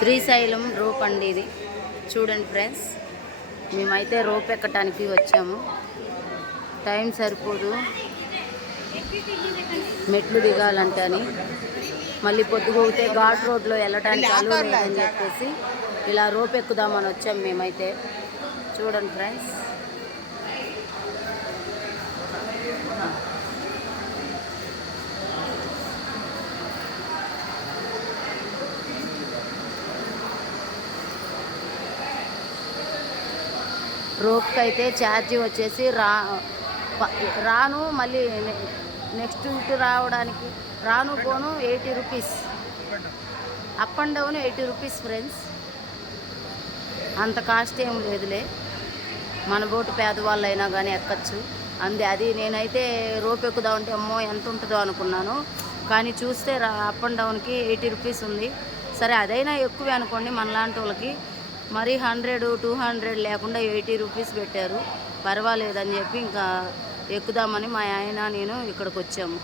Srisailam rope అండి ఇది. చూడండి ఫ్రెండ్స్, మేమైతే రోప్ ఎక్కటానికి వచ్చాము. టైం సరిపోదు మెట్లు దిగాలంటే అని. మళ్ళీ పొద్దుగోతే ఘాట్ రోడ్లో వెళ్ళడానికి అలో లేదని చెప్పేసి ఇలా రోప్ ఎక్కుదామని వచ్చాము మేమైతే. చూడండి ఫ్రెండ్స్, రోప్కి అయితే ఛార్జీ వచ్చేసి రాను మళ్ళీ నెక్స్ట్ ఇటు రావడానికి రాను పోను 80 rupees, up and down 80 rupees friends. అంత కాస్ట్ ఏం లేదులే, మన బోటు పేదవాళ్ళు అయినా కానీ ఎక్కచ్చు అంది. అది నేనైతే రోప్ ఎక్కుదామంటే అమ్మో ఎంత ఉంటుందో అనుకున్నాను, కానీ చూస్తే అప్ అండ్ డౌన్కి 80 రూపీస్ ఉంది. సరే అదైనా ఎక్కువే అనుకోండి మనలాంటి వాళ్ళకి. మరి 100, 200 లేకుండా 80 రూపీస్ పెట్టారు. పర్వాలేదని చెప్పి ఇంకా ఎక్కుదామని మా ఆయన నేను ఇక్కడికి వచ్చాము.